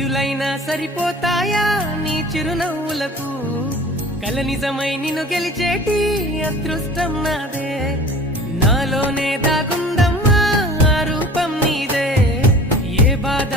సిరులైనా సరిపోతాయా నీ చిరునవ్వులకు కల నిజమై నిన్ను గెలిచేటి అదృష్టం నాదే నాలోనే దాగుందమ్మా ఆ రూపం నీదే ఏ బాధ